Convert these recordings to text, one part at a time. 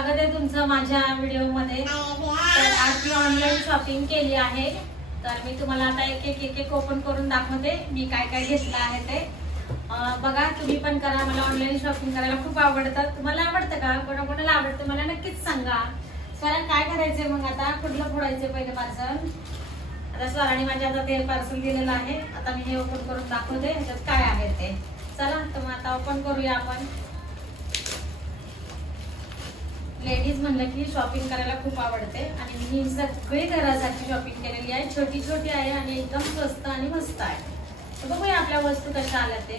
स्वागत आहे तुमचं माझ्या व्हिडिओ मध्ये। तर आज मी ऑनलाईन शॉपिंग केली आहे, तर मी तुम्हाला आता एक ओपन करून दाखवते मी काय काय घेतलं आहे ते। बघा तुम्ही पण करा, मला ऑनलाईन शॉपिंग करायला खूप आवडतं। तुम्हाला आवडतं का? कोणाकोणाला आवडतं मला नक्कीच सांगा। स्वरा काय करायचंय मग आता? कुठलं फोडायचं पहिले पार्सल? आता स्वराने माझ्या आता ते पार्सल दिलेलं आहे, आता मी हे ओपन करून दाखवते ह्याच्यात काय आहे ते। चला तर मग आता ओपन करूया आपण। लेडीज म्हणलं की शॉपिंग करायला खूप आवडते आणि मी ही सगळी घरासाठी शॉपिंग केलेली आहे। छोटी छोटी आहे आणि एकदम स्वस्त आणि मस्त आहे। तर बघूया आपल्या वस्तू कशा आल्या ते।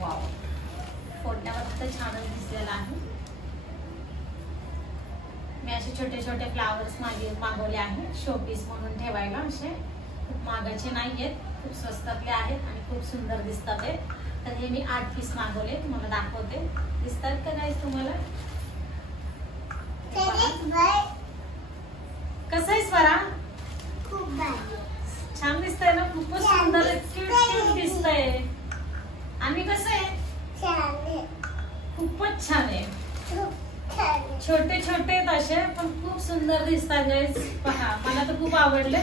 वाव, फोडण्यावर तर छानच दिसलेला आहे। मी असे छोटे छोटे फ्लावर्स मागवले आहेत शोपीस म्हणून ठेवायला। असे खूप महागाचे नाही आहेत, खूप स्वस्तातले आहेत आणि खूप सुंदर दिसतात ते। तर हे मी 8 पीस मागवले, तुम्हाला दाखवते। दिसतात का गाइस तुम्हाला? कसं आहे स्वरा? खूप भारी छान दिसतंय ना, खूपच सुंदर क्यूट दिसतंय। आणि कसं आहे? छान आहे, खूपच छान आहे। खूप छान आहे। छोटे छोटे असे पण खूप सुंदर दिसतात गाइस। पहा, मला तर खूप आवडले,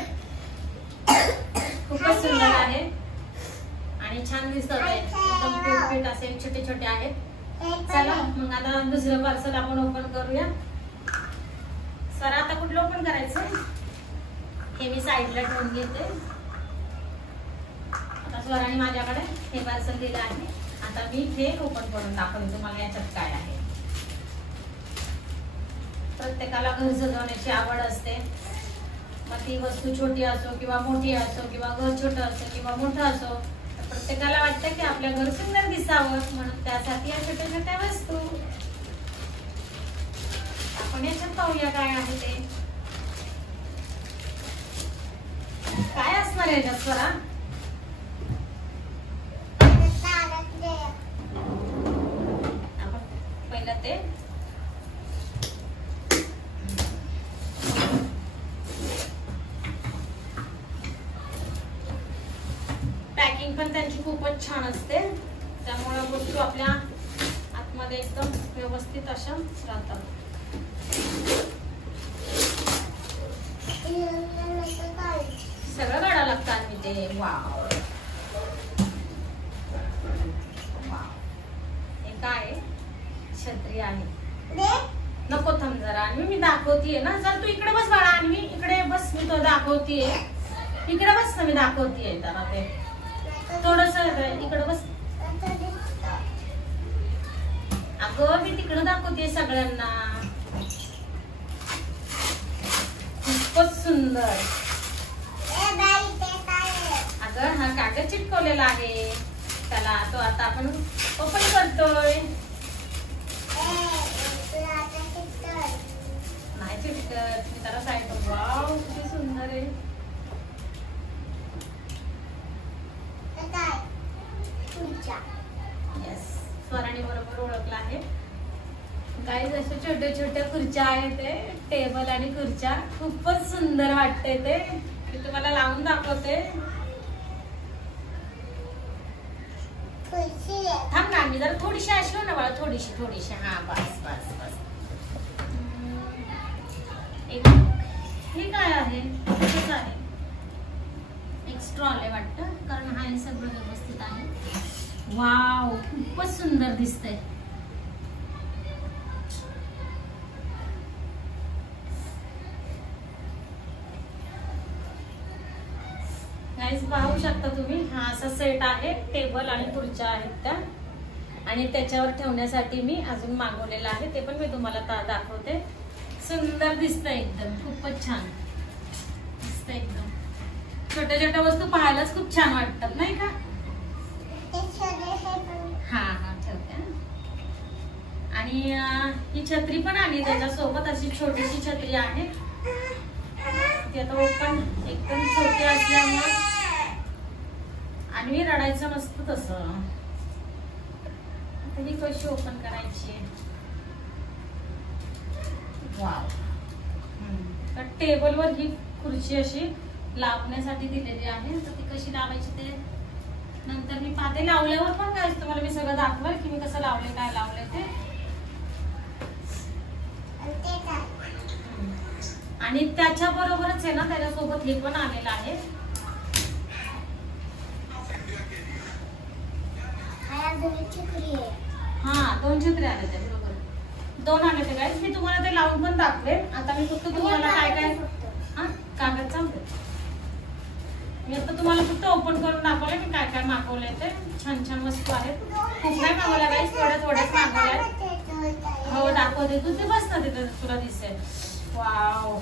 खूपच सुंदर आहे आणि छान दिसतात। एकदम क्यूट असे छोटे छोटे आहेत। चला मग आता दुसरं पार्सल आपण ओपन करूया। सर आता कुठलं ओपन करायचं? हे मी साईडला ठेवून घेते। आता स्वराने माझ्याकडे हे पार्सल दिलं आहे, आता मी हे ओपन करून दाखवते तुम्हाला याच्यात काय आहे। प्रत्येकाला घर सजवण्याची आवड असते, मग ती वस्तू छोटी असो किंवा मोठी असो किंवा घर छोटं असो किंवा मोठं असो, प्रत्येकाला वाटतं की आपल्या घर सुंदर दिसावं, म्हणून त्यासाठी या छोट्या छोट्या वस्तू। आपण याच्यात पाहूया काय आहे ते। काय असणार आहे याच्यात स्वरा? आपण पहिलं ते पॅकिंग पण त्यांची खूपच छान असते, त्यामुळे वस्तू आपल्या आतमध्ये एकदम व्यवस्थित अशा राहतात। सगळं काढावं लागतं आणि ते। वाव वाव, हे काय? छत्री आहे। नको थांब जरा, आणि मी दाखवतीये ना। जर तू इकडे बस बाळा, आणि मी इकडे बस, मी तो दाखवतीये। इकडे बस ना, मी दाखवतीये जरा ते थोडस इकडे बस। अगं मी तिकडे दाखवतीये सगळ्यांना, खूपच सुंदर। अगं हा कागद चिटकवलेला आहे त्याला, तो आता आपण ओपन करतोय। नाही चिटकत, मी त्याला साईड। वाव किती सुंदर आहे। येस, स्वराने बरोबर ओळखला आहे। काही जसे छोटे छोट्या खुर्च्या आहेत ते, टेबल आणि खुर्च्या, खूपच सुंदर वाटते ते। मी तुम्हाला लावून दाखवते। थांब ना, मी जरा थोडीशी अशी हो ना बाळा, थोडीशी थोडीशी। हा बस बस बस। हे काय आहे? कसं आहे? एक स्ट्रॉल आहे वाटतं, कारण हा सगळं व्यवस्थित आहे। वाव, खूपच सुंदर दिसतंय। गाइस पाहू शकता तुम्ही, हा असा सेट आहे। टेबल आणि खुर्च्या आहेत त्या, आणि त्याच्यावर ठेवण्यासाठी मी अजून मागवलेलं आहे, ते पण मी तुम्हाला दाखवते। सुंदर दिसतंय एकदम, खूपच छान दिसतंय एकदम। छोट्या छोट्या वस्तू पाहायलाच खूप छान वाटतात नाही का? हा हा ठेवते। आणि ही छत्री पण आली त्याच्यासोबत, अशी छोटीशी छत्री आहे ती। आता ओपन एकदम छोटी असल्यामुळे, आणि मी रडायचं नसतं तसं। आता ही कशी ओपन करायची? वाव, तर टेबलवर ही खुर्ची अशी लावण्यासाठी दिलेली आहे, तर ती कशी लावायची ते नंतर मी पाहते। लावल्यावर पण काय तुम्हाला मी सगळं दाखवेल की मी कसं लावले, काय लावले ते। आणि त्याच्या बरोबरच आहे ना, त्याच्यासोबत हे पण आलेलं आहे. हा 2 छत्री आले ते बरोबर, 2 आले ते गाईस. मी तुम्हाला ते लावून पण दाखवेन. आता मी फक्त तुम्हाला काय काय हा कागद चालते, मी आता तुम्हाला फक्त ओपन करून दाखवलं की काय काय मागवलंय ते. छान छान वस्तू आहेत. खूप नाही मागवल्या गाईस, थोड्याच मागवल्या. हो दाखवते, तू ते बस ना तिथे तुला दिसेल. वाव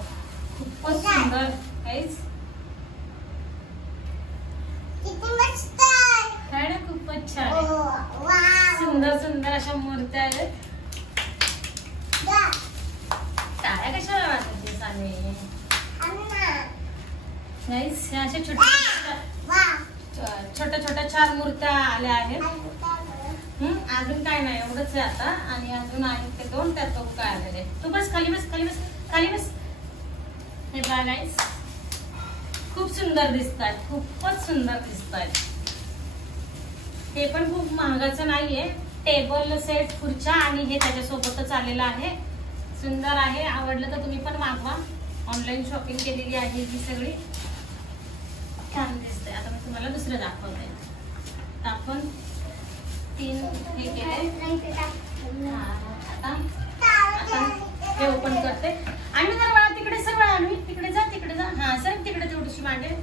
खूपच सुंदर गाईस, है ना, खूपच छान आहे. सुंदर सुंदर अशा मूर्त्या आहेत. टाळ्या कशाला वाजवतेस आम्ही गाईस? ह्या अशा छोट्या छोट्या 4 मूर्त्या आल्या आहेत. अजून काय नाही, एवढंच आहे आता. आणि अजून आहेत ते 2, त्यात 2 काय आलेले. तू बस खाली बस, खाली बस, खाली बस. हे बघा गाईस, खूप सुंदर दिसतात, खूपच सुंदर दिसतात. हे पण खूप महागाचं नाहीये. टेबल सेट, खुर्च्या आणि हे त्याच्यासोबतच आलेलं आहे. सुंदर आहे. आवडलं तर तुम्ही पण मागवा. ऑनलाईन शॉपिंग केलेली आहे ही सगळी. छान दिसते. आता मी तुम्हाला दुसरं दाखवते. आपण 3 हे केले. आता हे ओपन करते. आणि जर वेळा तिकडे सर, वेळा मी तिकडे जा, तिकडे जा. हा सर तिकडे थोडीशी मागे.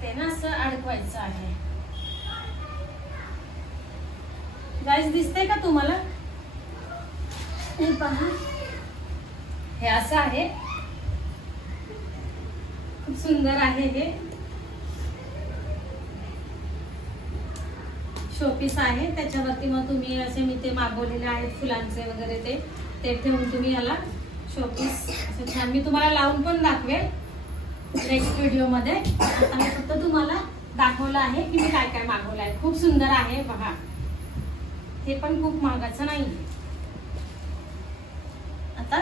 ते ना असं अडकवायचं आहे. गाईस दिसतंय का तुम्हाला? हे पहा, हे असं आहे. खूप सुंदर आहे. हे शोपीस आहे. त्याच्यावरती मग तुम्ही असे मी ते मागवलेले आहेत फुलांचे वगैरे ते ठेवून तुम्ही याला शोपीस असं छान मी तुम्हाला लावून पण दाखवेल नेक्स्ट व्हिडिओ मध्ये. आता मी फक्त तुम्हाला दाखवलं आहे की मी काय काय मागवलं आहे. खूप सुंदर आहे बघा. हे पण खूप महागाचं नाही. आता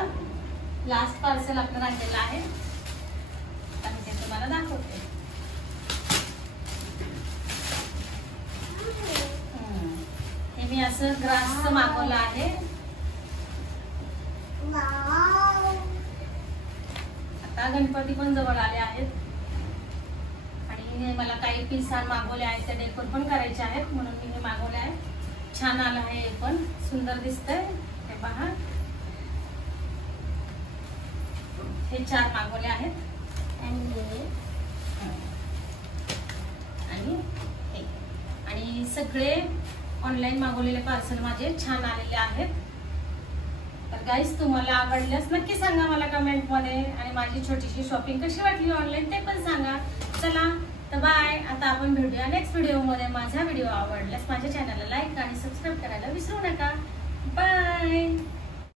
लास्ट पार्सल आपलं राहिलेलं आहे. आता मी ते तुम्हाला दाखवते. हे मी असं ग्रासचं मागवलं आहे. आता गणपती पण जवळ आले आहेत आणि मला काही पिसान मागवले आहेत, ते डेकोर पण करायचे आहेत म्हणून मी हे मागवले आहे. छान आलं आहे. हे पण सुंदर दिसतंय. हे पहा, हे 4 मागवले आहेत. आणि सगळे ऑनलाईन मागवलेले पार्सल माझे छान आलेले आहेत. तर गाईस तुम्हाला आवडल्यास नक्की सांगा मला कमेंट मध्ये. आणि माझी छोटीशी शॉपिंग कशी वाटली ऑनलाईन ते पण सांगा. चला तर बाय. आता आपण भेटूया नेक्स्ट व्हिडिओ मध्ये. माझा व्हिडिओ आवडल्यास माझ्या चॅनलला लाईक आणि सबस्क्राईब करायला विसरू नका. बाय.